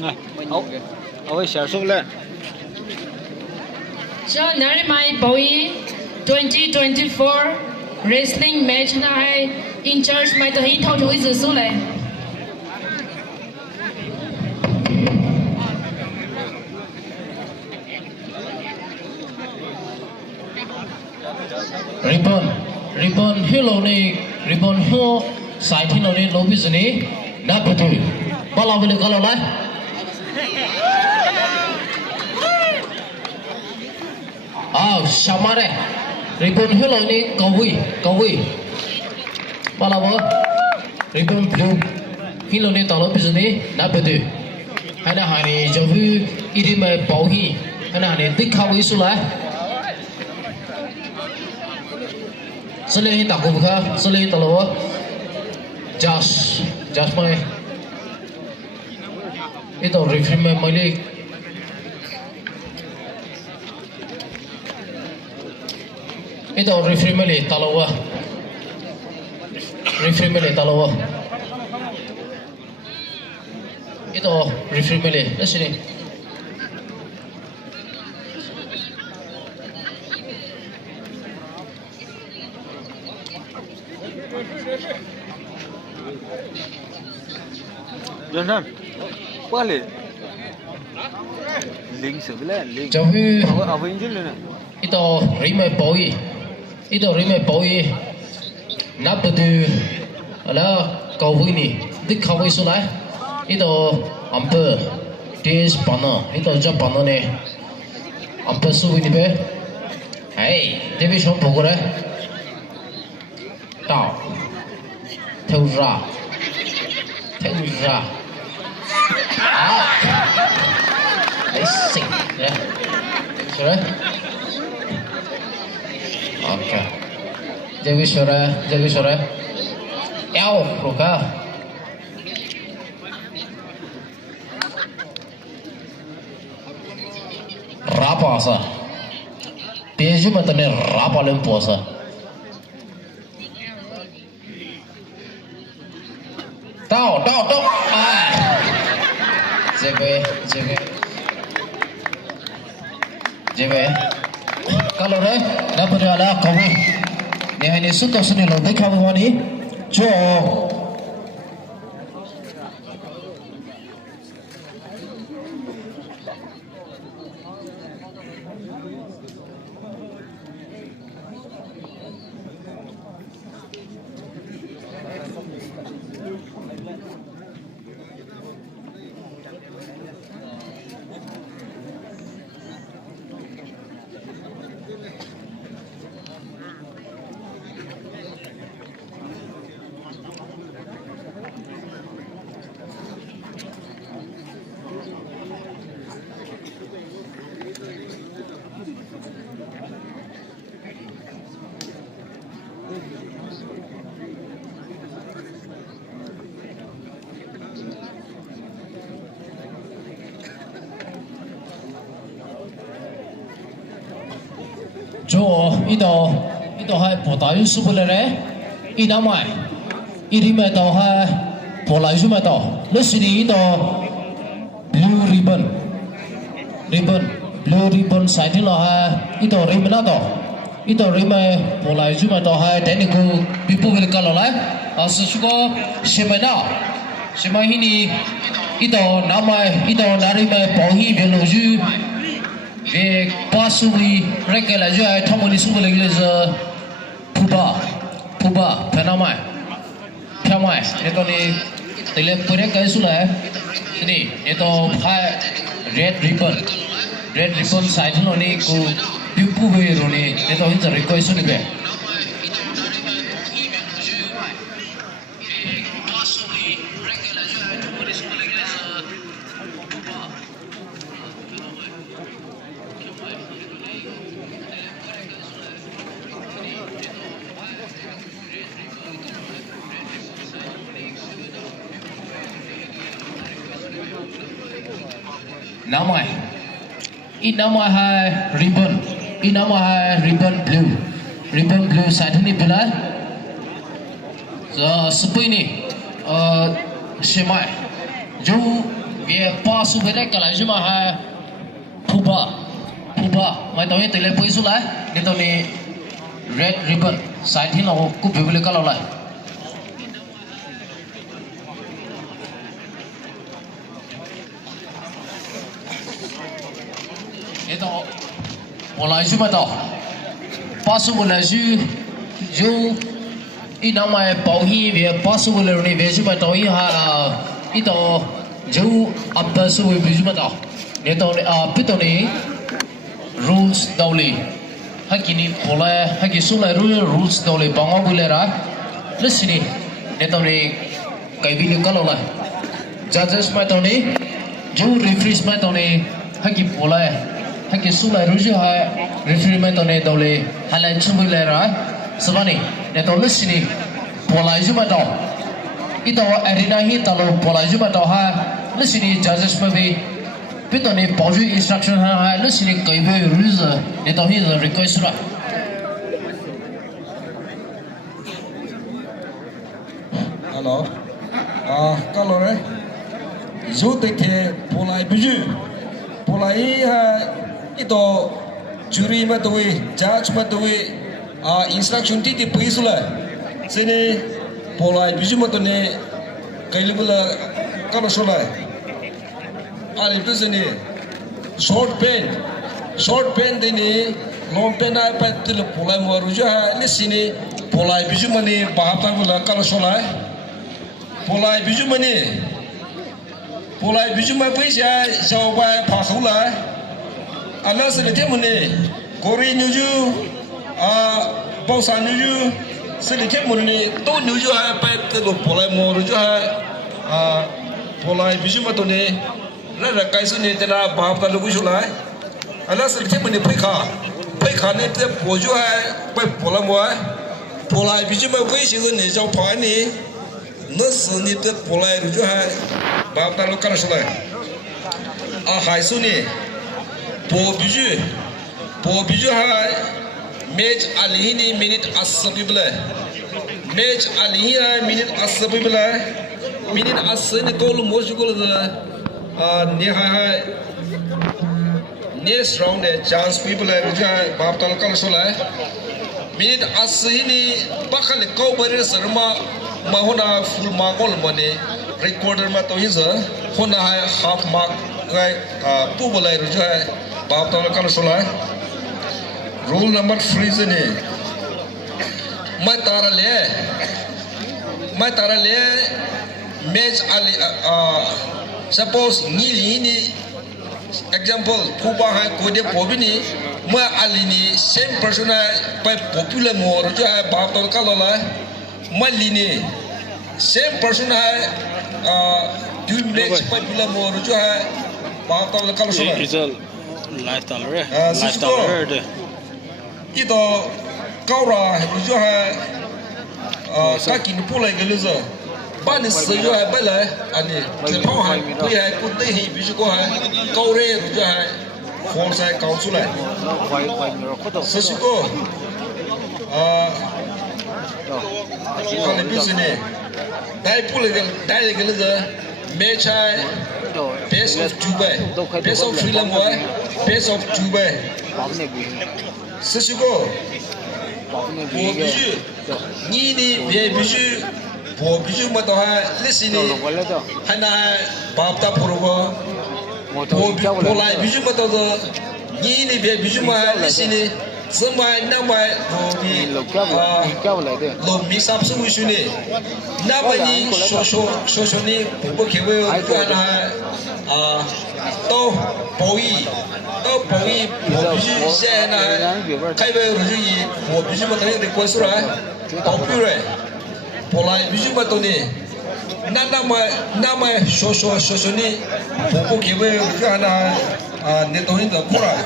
này ôi xả xuống lên cho nãy mai bồi 2024 wrestling match này in charge mai tôi thâu chú ý sự số này ribbon hello ni ribbon ho sai thi ni lobby ni đã bắt đầu bao lâu mới kalau lah sama deh ribbon hello ni kawi bao lâu ribbon blue hello ni talo bisa ni đã bắt đầu hay là hari ni jauh ini mai bau hi hay là hari ni kawi sulah Selain tak kubuka, selain talo, Josh mai itu referee mai itu referee mai talo referee mai talo itu referee mai di sini. Jangan, boleh. Link sebelah, link. Jadi, apa injil ni? Itu rimai boy. Nak betul, ala kau ini, di kau ini sulah. Itu amper, dis panah, itu jam panah ni. Amper suwi ni be. Hey, jadi siapa pukul eh? Tahu, tahu ra. Lấy xịn nha. Rồi. Ok. Jadi sore. Eo, ruka. Rapa asa. Peju matane rapa lemposa. Tao. JB. Kalau deh, dapat ada kawi. Ni ini suka sini lo, dekau wani. Jo. Jo, itu hai potayu subule re. Ina mai, iri mai tau hai polayu mai tau. Lesini itu blue ribbon side lo hai itu ribbon tau. Itu ribbon polayu mai tau hai. Dan itu bipu beli kalau lah. Sesuatu semai ini itu namai itu dari mai pauhi beluju. Về qua suy rèn lại cho ai thông qua đi suy lại cái giờ phuba phải nào mai cái con đi tỷ lệ bữa nay cái số là cái này cái to hai red ribbon side nó này cô biểu phu về rồi này cái to hiện giờ cái số này về namai inama hai ribbon blue side ni bila so sepoi ni xe máy dù về ba số về đây cả lại chứ mà hai phụ ba mai tao tỷ lệ bơi xuống lại để tao này red ribbon sai thì nó cũng bị bơi cả lại để tao bỏ lại chứ mà tao ba số về lại chứ dù ít năm mai bảo hiểm về ba số về lại về chứ mà tao ý ha ít tao dù áp đảo số về chứ mà tao để tao biết tao này rules đâu li hay cái này bỏ lại hay cái số lại rules đâu li bằng ông bule ra listen đi để tao này cái video cái nào lại judges mai tao này dù referees mai tao này hay cái bỏ lại hay cái số lại rules hay referee mai tao này đâu li hay là chúng bule ra sao này để tao listen đi bỏ lại chứ mà tao ít tao arena hi tao bỏ lại chứ mà tao ha listen đi judges mai về biết tao này bảo vệ instruction hay lúc xin cái về rules để tao hiện giờ request ra alo cái lo đấy dù thế thì bỏ lại bây giờ bỏ lại ít tao jury mà tôi judge mà tôi instruction thì bây giờ là thế này bỏ lại bây giờ mà tôi này cái level là cái nó số lại ali tu sini short pen ini long pen apa tu le pulai muaruja ni sini pulai biju mani bahap tak gula kalau solai pulai biju mani pisa jauh bay pasau lah Allah sedikit mani kori nyuju bangsa nyuju sedikit mani tu nyuju apa tu le pulai muaruja pulai biju matu ni là cái số này thì là bảo ta lúc xuống lại, anh là sự mình phải khá nên thì bổ cho hay phải bổ lại ví dụ mà cái sự này trong phải này nó sự này thì bổ lại rồi cho hay bảo ta lúc cái xuống lại, hai số này bổ ví dụ hay match alihini minute asabibla match alihini minute asabibla minute asabibla goal more goal là next round de chance people है रुझा बाप तल कल सोला है minute asini bakal kau beri serma mahona full markol mane recorder ma to hinza hona half mark kai pu bolai ruja baap tol kal sola है rule number 3 ne mai tara le match ali suppose ni example kuba hai kode pobi ni ma alini same person by popular more jo hai baap tol kalola malini same person hai do match popular more jo hai baap tol kalola lifestyle re ito kaura jo hai ka kin pulai gelezo ban sử dụng hai bây giờ anh đi thì phong hai bây hai cũng thấy hình ví dụ có hai câu rê rồi cho hai phong sai câu xuống lại sử dụng có còn là ví dụ này đại phụ là đại cái là giờ match hai best of Dubai best of Sri Lanka best of Dubai sử dụng có ví dụ ni đi về ví dụ bộ ví dụ mà tao hay listen đi hay là bảo ta puru bộ lại ví dụ mà tao giờ nhí đi về ví dụ mà listen đi sớm mai năm mai rồi mi sắp xuống xuống đi năm mai đi số đi bộ kia với cái là tao bảo y bộ ví dụ xe là khai về rồi gì bộ ví dụ mà tao được quay số rồi bảo phiếu rồi bỏ lại ví dụ mà tôi này năm mai số này bộ kia với cái là nên tôi hiện tại có rồi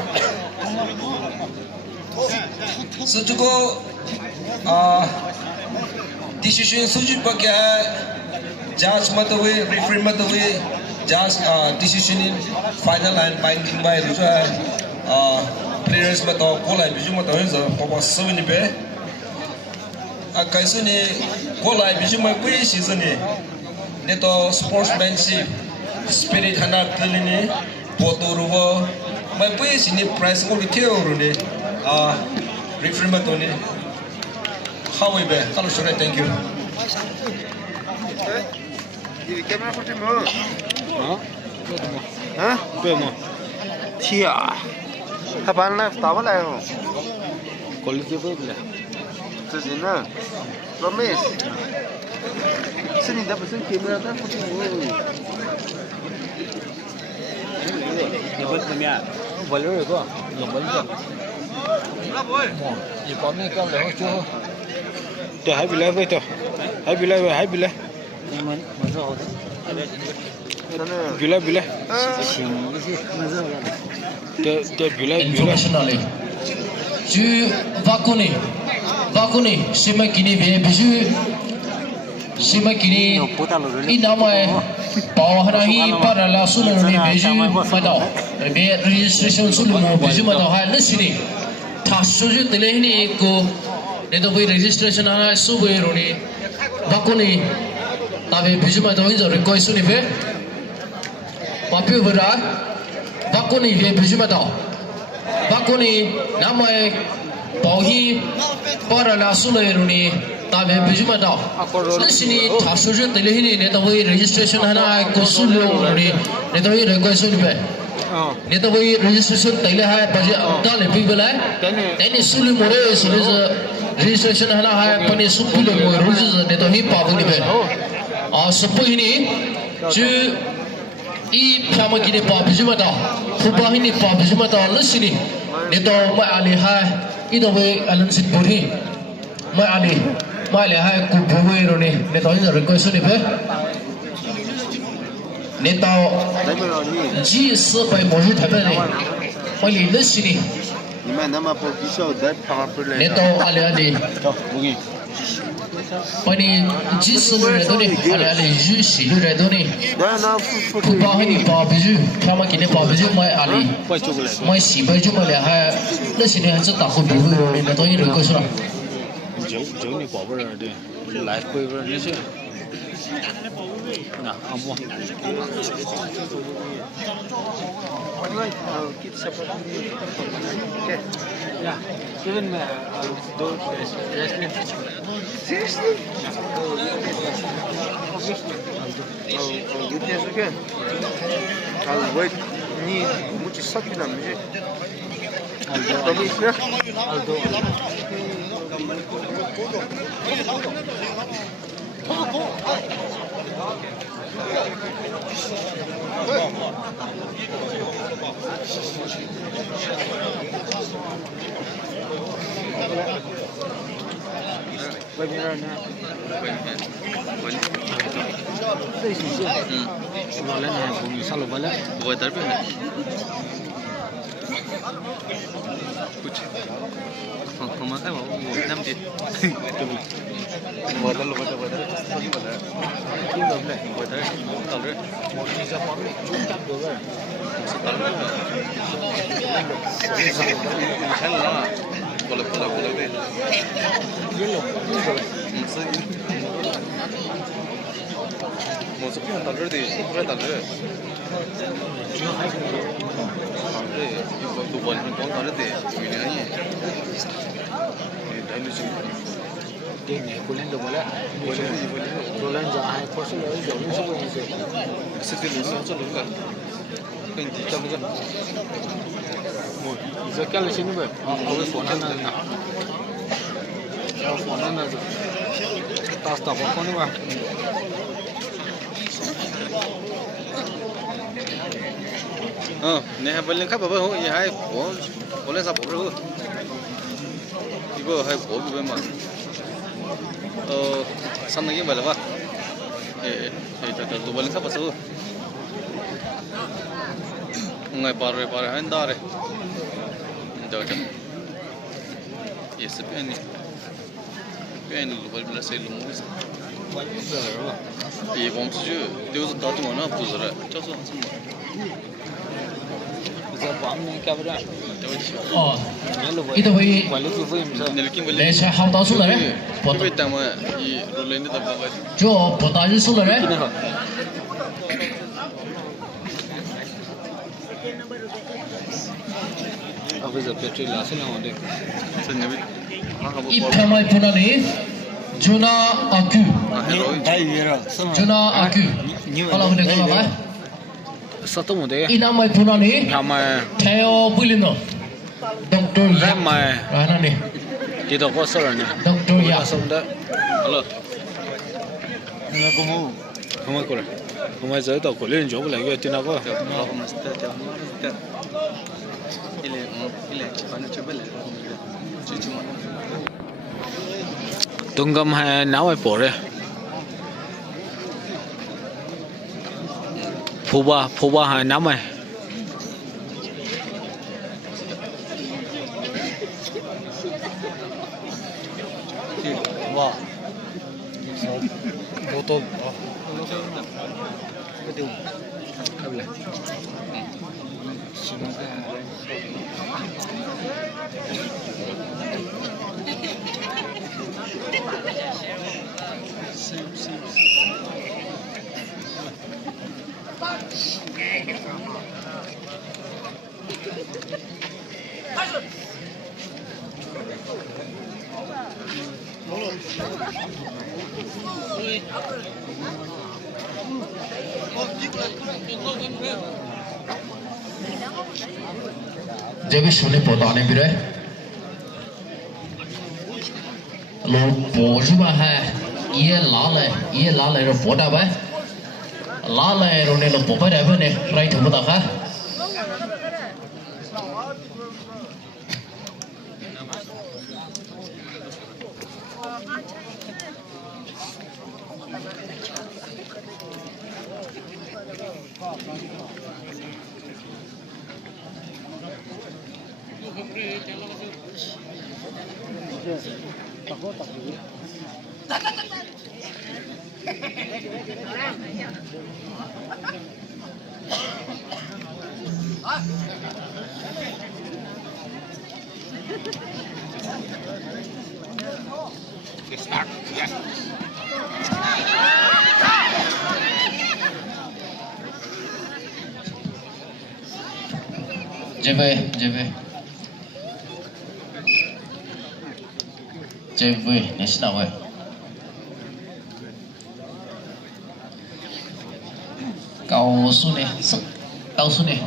sự chú có decision sự chú bắt cái judge mà tôi referee mà tôi judge decision in final and binding by rồi players mà tôi có lại ví dụ mà tôi hiện giờ có 7 bé cái số này có lại ví dụ mà quay season này neto sportsmanship spirit hana thalini potorubo mai pui sini prize ko liteo rune referee matoni how we be kalau sure thank you Ini kamera photo mo. Hah? Be mo. Thia. Taban na tawa la ho. Quality be bla. Sina. Promise. Sini da pesan kamera ta photo mo. Dapat namanya. Boleh ko. Lomba ko. Na boy. Mo. Ni ko ni ka le ho chu. Te hai bila be to. Hai bila. Bila. Internationally. Ju vakuni sima kini be biju sima kini inamai pawahna hi parala sulu ni biju madao be registration sulu mo biju madao ha lesini thasuju telehni ko neto be registration ana subu roni vakuni tabe biju madao injo request ni be papiu bera vakuni be biju madao vakuni namai pauhi parala sulu roni tabe biju madao lesini thasuju telehni neto be registration ana ko sulu roni neto be request ni be neto be registration tele hai baje dale people hai teni sulu more sulu registration hana hai pani supilo rules neto hi pabuni be supuni ju I pama kini pabiju mata fubahini pabiju mata lesini neto mai ali hai ido be alan sit buri mai ali hai ku bhui roni neto hi request ni be neto ji se bai moju thabe ni mai li lesini neto ali pani ji se re doni ali ji si re doni fubahini pabiju pama kini pabiju mai ali mai si bai ju mai hai lesini han se ta ku bhui roni neto hi request ra Jauh ni power ada, live power ni sih. Nah, amo. Keep supporting me. Okay. Yeah. Even me, do wrestling. Seriously? Good news again. I'll wait. Ni mucho sabe na me. Aldo. Pemakai mau 6 dit. Bodal. Kim boleh. Bodal. Tahu. Bisa pakai cukup dolar. Insyaallah. Boleh deh. Mau sekian tahu deh. Berapa tahu? Tu boleh kau tahu deh. Ini aja. Dia ni kulen tu boleh. Kulen jangan kosong lagi jauh semua itu. Setelah itu macam mana? Kendi macam mana? Zakal sini ber. Awal soalan na. Soalan na. Tas tak apa ni bah. Ni boleh kan apa? Ini hai boleh siapa bro? Ibu hai boleh berma. Sana ni boleh bah. Tu boleh siapa sah? Ngai pare hai ndare. Jauh. Yes, pen lu boleh sel lu mus. Iya, bom saja. Dia tu tahu mana puzar. Cakap semua. 哦，一头会来车好到处的嘞，就不打日数了嘞。一片麦不那里，Juna Aku，Juna Aku，好了，我们看来。Ina mai puna ni, Theo Bulino, Doctor Ya, mana ni? Tidak kosong ni. Doctor Ya. Kosong dah. Halo. Ni kamu. Kamu kau. Kamu saya tahu kau ni job lagi tu nak apa? Tunggam hai nawai pore. Phuba hai namai. Wow. Botol. Betul. Kabel. जब सुने पौधाने भी रहे लोग पोजुबा है ये लाल है रो पोटा बा लाल है रो ने लो पोपा रहे बने राइट हो बता है JV national way cao su này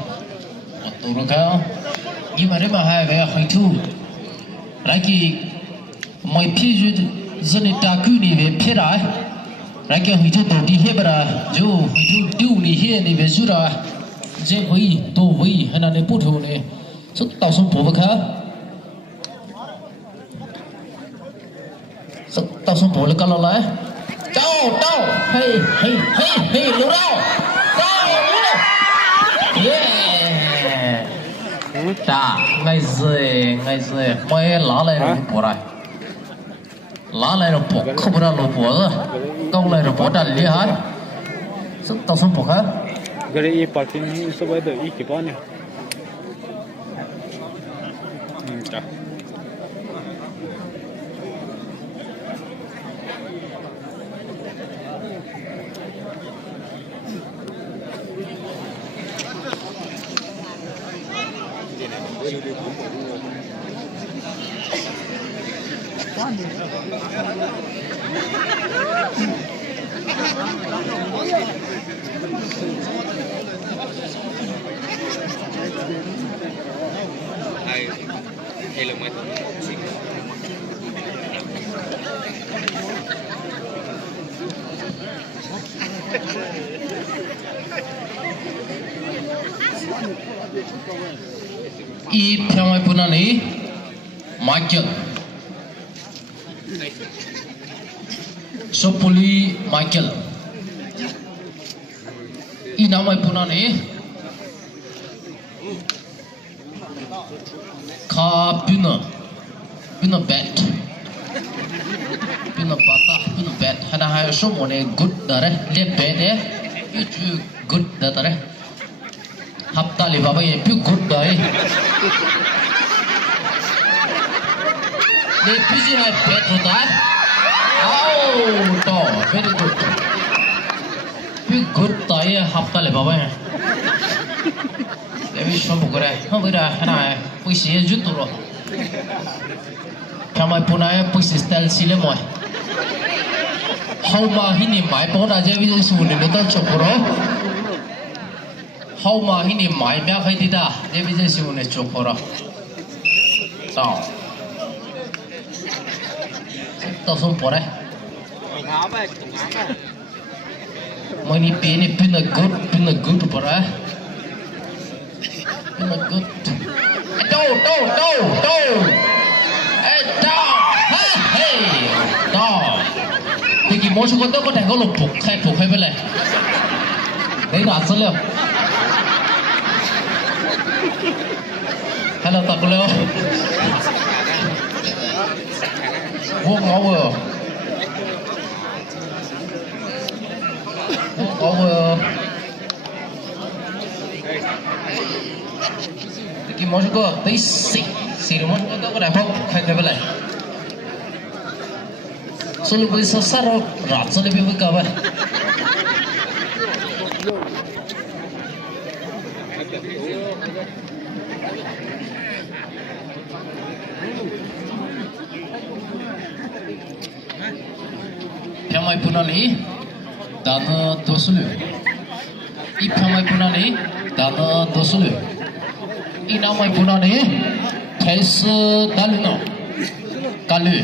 tụi nó cao nhưng mà nếu mà hai về hồi thu lại thì mọi phía dưới dân ta cứ đi về phía đó lại cái hồi thu đầu đi hết rồi dù hồi thu tiêu đi hết đi về dưới rồi JV tổ với hay là này bút hồ này xuất tàu sông phố khác tao xuống bộ là con lo lại đâu hey lũ đâu yeah ta ngay rồi mới lá lại rồi bộ này lá lại rồi bộ không ra lỗ bộ rồi công lại rồi bộ đặt đi hả tao xuống bộ khác cái này parking số bảy được ít bao nhiêu I pramai punani Michael Sopuli Michael I namai punani Ka Puna Bet Puna Bata Puna Bet Hana hai somone good dare le bet e good dare hấp ta liền vào bây giờ πιο good đấy để phía dưới này bẹt rồi ta to very good πιο good đấy hấp ta liền vào bây giờ để mình xem một cái này không biết là cái này bây giờ rút rồiทำไมปุ่นไอ้ปุ๊ยสไตล์สิเลมอยเขามาที่นี่หมายปอนด์อาจจะวิจัยสูงเนี่ยต้องจบหรอเขามาที่นี่หมายไม่ใครที่ด่าจะวิจัยสูงเนี่ยจบหรอต่อส่งปอนด์มันนี่เป็นa goodปอนด์เป็นa goodโตthì cái món chúng tôi có thể có lục phục hay bên này đấy là số lượng hay là tập luôn vô ngõ vừa thì cái món chúng tôi tí xì đúng không tôi có thể không hay bên này số lượng với số sát rồi rạt số lượng với cả vậy Pemai punani dana dosulu I pemai punani dana dosulu I namai punani tes daluna kalu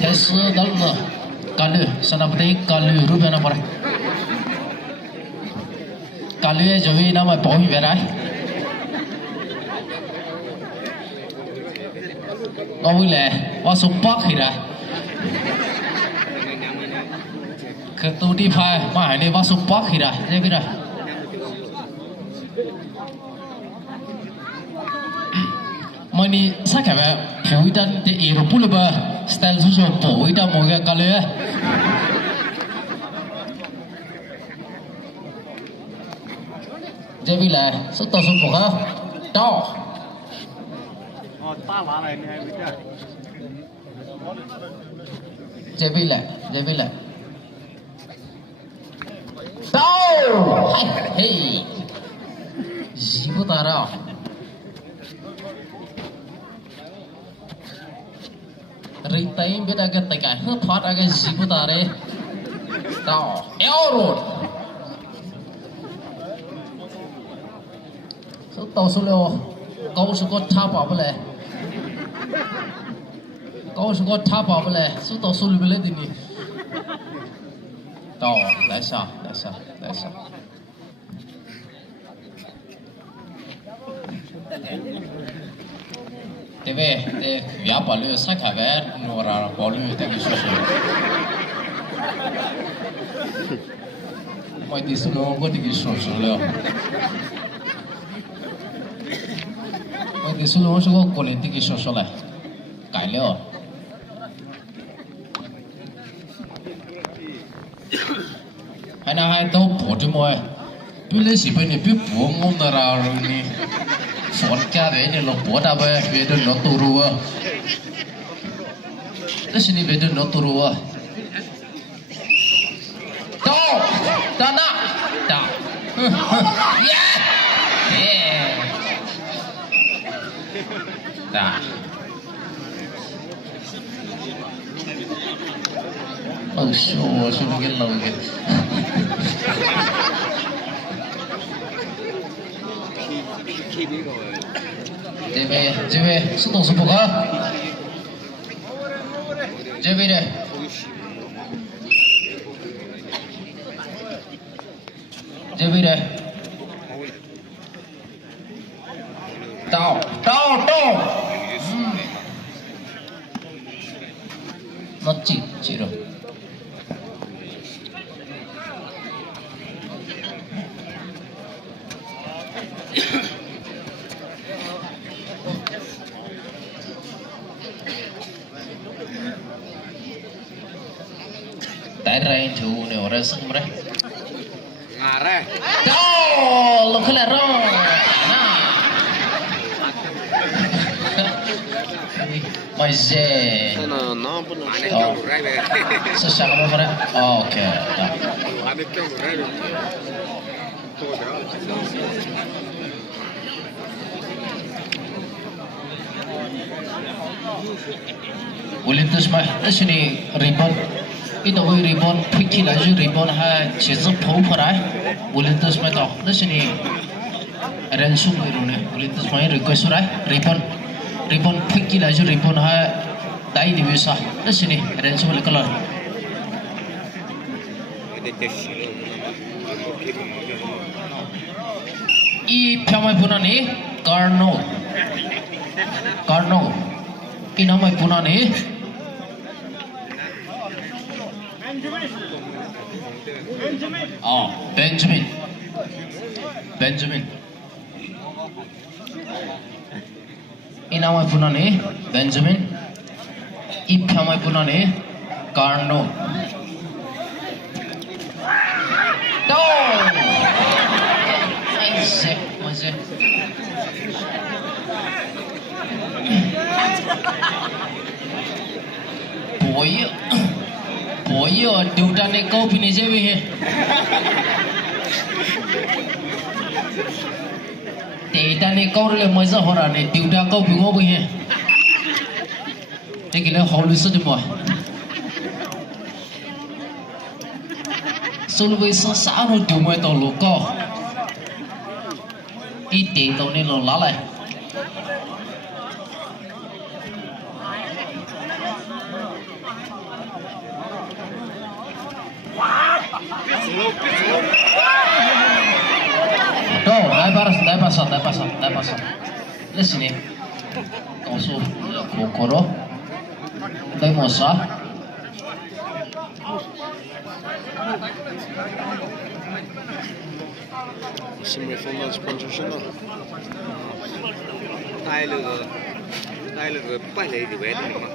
tes daluna kalu sanapati kalu rubena pare kalu है जो भी नाम है बहुत बेरा है ngồi lẹ qua số bắc thì ra cái tu đi phai mà hải này qua số bắc thì ra thế biết rồi mà ni sao cái vậy phiếu đơn để Europe bơ style số số phổ đơn một cái cái lẽ thế biết là số tàu số phổ không đó chế vi lại đâu hey gì của ta đâu rì tay biết ai cái tay cái hớt thoát ai cái gì của ta đấy đâu eo rồi số tàu số liều câu số con tháp vào bên này câu số con tháp vào bên này số tàu số liều bên này thì nhỉ đâu tại sao thế về để vẽ bảo lưu sát cả về nó ra bảo lưu để cái số mọi thứ số nó có cái số liệu cái số lượng số có liên tiếp cái số này cải liệu hay là hai tàu bỏ cho mọi biết lấy gì bên này biết bỏ ngon là rồi nè phun cha đấy này lộc bỏ ra về được nó tu rùa đó xin đi về được nó tu rùa to ta na ta yeah ta oh số cái lâu kìa chế về số tổng số bậc á chế về đây chế về đây tao nó chỉ rồi tại đây chủ này ở đây sưng đấy ngả đây đâu lục khơi lại rồi mày dễ Cái nào nó vẫn là sao sao không phải ok Olympus mai đó là ribbon ít đâu ribbon thích khi là ribbon ha chỉ giúp phổ phrai Olympus mai đó là ransom rồi nè Olympus mai request rồi ribbon thích khi là ribbon ha đại đi visa đó là ransom là color I phamai punani Carno inamai punani Benjamin inamai punani Benjamin I phamai punani Carno Masih. Boy, điều tra này câu phi này chứ vì để ta này câu rồi mới giờ họ ra này điều tra câu phi ngô vì thế cái này họ lưu sơ mà số lúc bây giờ xã rồi điều mới tàu lúa co cái tiền tàu này là lá lại Tuh, dah pasang. Di sini, kau su, kokoro, dah mosa. Simmer från sponsorsen då. Đây là phải lấy thì bé thì mà.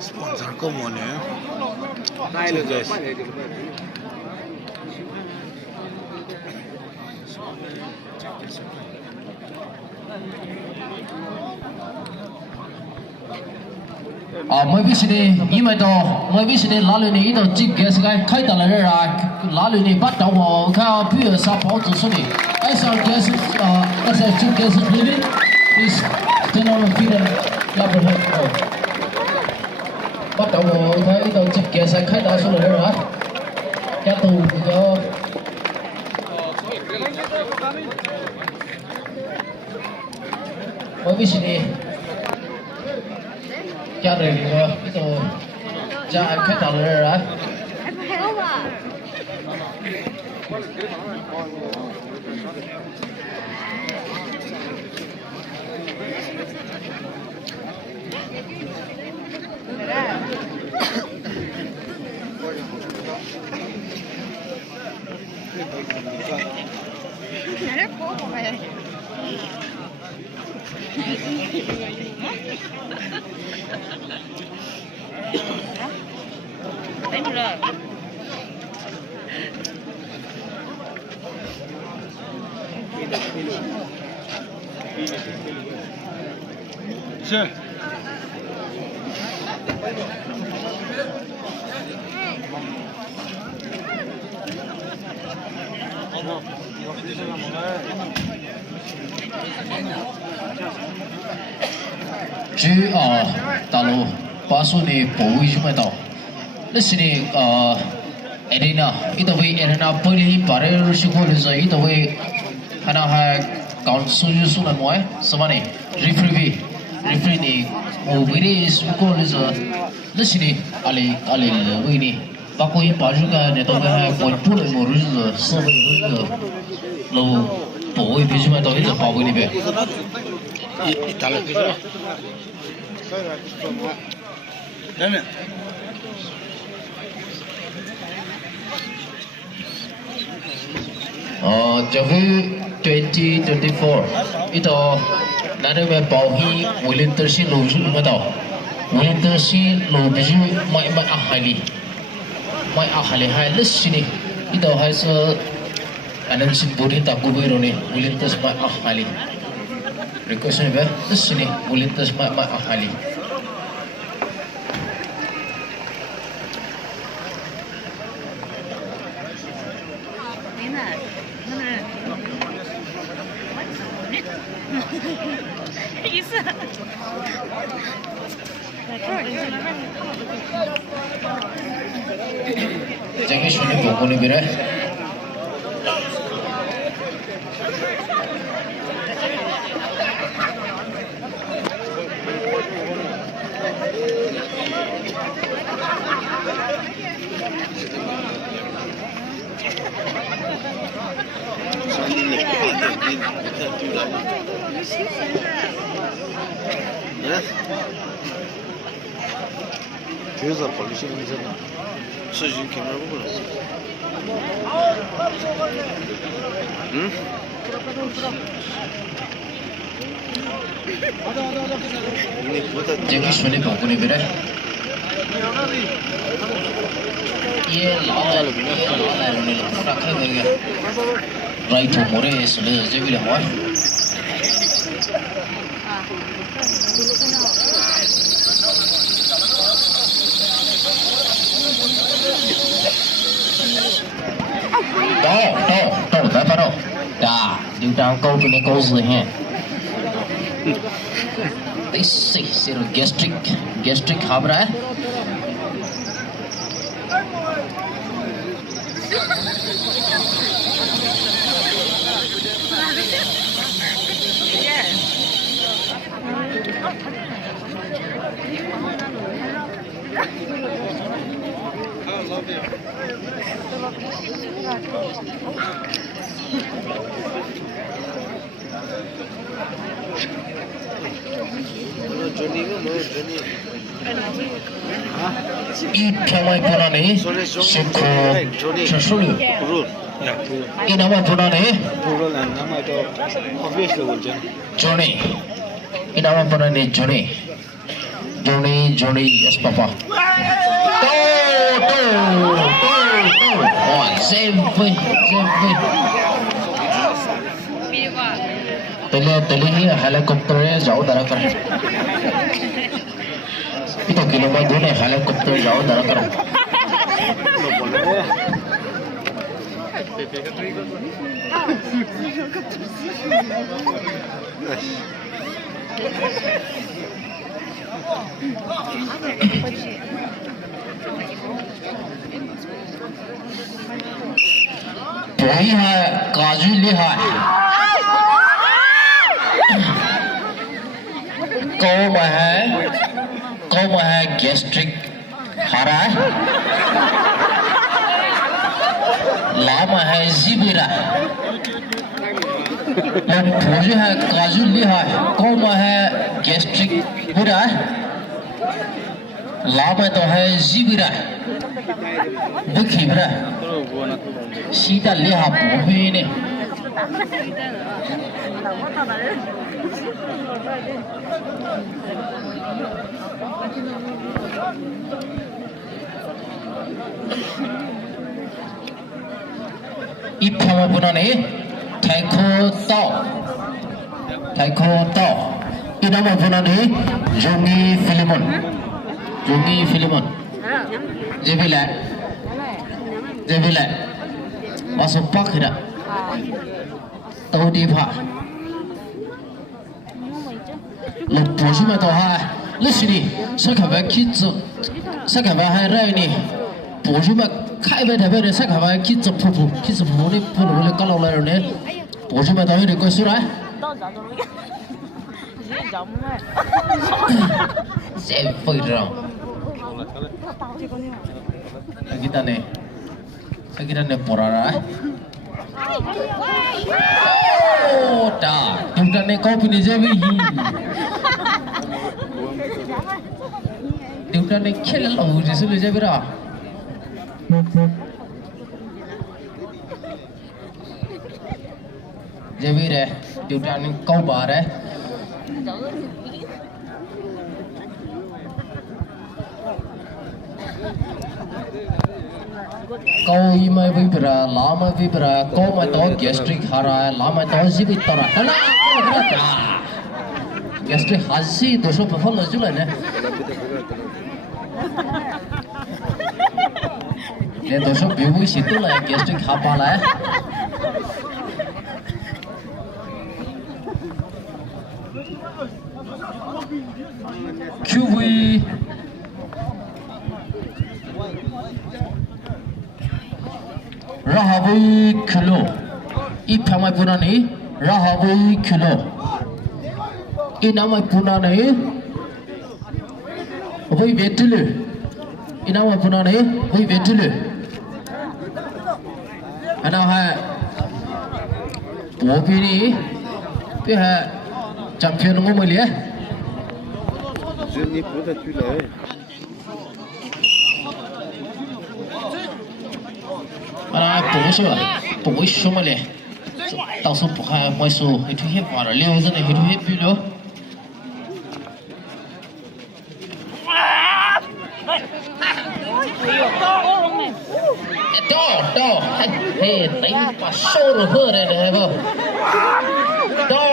Sponsor có mua nè. Đây là phải lấy thì bé. Mới biết gì ý mày đó mới biết gì lá lưỡi này đó chỉ cái cái khai tờ lại ra lá lưỡi này bắt đầu vào cái bây giờ sao bảo tử số này ai sao cái chỉ cái living is turn on the feed and bắt đầu vào cái đó chỉ cái khai tờ số này ra cái tù cho mới biết gì cha đời thì cái đồ cha anh khách tàu rồi đấy em héo mà nhà rất cố của mày đánh rồi Chưa. chứ ở tàu ba số này bố ý chúng mày tàu lúc này arena ít tàu về arena bơi đi bà đây rồi xuống hồ rồi ít tàu về hà nội hay còn số là mấy số này referee này ở bên đây xuống hồ rồi lúc này ali về này bà coi bà chúng ta này tàu về hay còn phụ lại một rồi số về rồi lâu bố ý chúng mày tàu ít tàu bảo vệ này về Italo cái gì? Đây nè. Cho với 2024 itu nanti me bau hi Wellington si loju mà tao Wellington si loju mai ahali hai list sini itu hai se anan si budi tak kubero ni ulintas ma ahali request ni ba sini ulintas ma ahali jangan sini buku ni bira Yes. Cüzdan polisi insan. Sözün kemer bu kadar. Hı? jangan sini buku ni bira ये लाल ने रखा गया राइट मोरे इसलिए जो भी हुआ to berapa tu dah điều tra câu cái này câu gì hả this is gastric khabra Itamai puna ni suku sesuli inama puna ni Johnny inama puna ni Johnny yes papa oh sempre tele hi helicopter jauh darah kar itu kilometer dua helicopter jauh darah kar वही है काजू लिहा कौ में है गैस्ट्रिक हरा ला में है जीबिरा भोजू है काजू लिहा कौ में है गैस्ट्रिक बुरा ला में तो है जीबिरा दुखीबिरा सीधा लिहा बोहे ने इफामा बुनाने थाइको तो इनामा बुनाने जोंगी फिलिमन जेबिला masuk pak tidak tahu di pak lepas itu tahu ha lesini sekarang kita hai rai ni baju mak kai beda sekarang kita pupu ni pun boleh kalau lalu ni baju mak tahu ni kau surah siapa itu kita ni porara oh dah kita ni kopi ni jadi kita ni kira lalu jadi sulit jadi berah jadi deh kita ni kau bar câu y mai với bra lá mai với bra câu mai to gastric hara lá mai to gì với tara đó là gastric hazi đồ số phần là chút này nè để đồ số biểu với sĩ là gastric hapa lại QV Rahavi kilo Ipamai punani Rahavi kilo Inamai punani Voi vetulu Inamai punani Voi vetulu Anaha Bobini Piha Champion ngomong Je n'ai pas tu là. bố số mà lẽ tao số bố hai mỗi số hết thứ hết vào rồi leo cái này hết thứ hết bị nữa đó hey đánh quả sâu rồi hơn này này không đó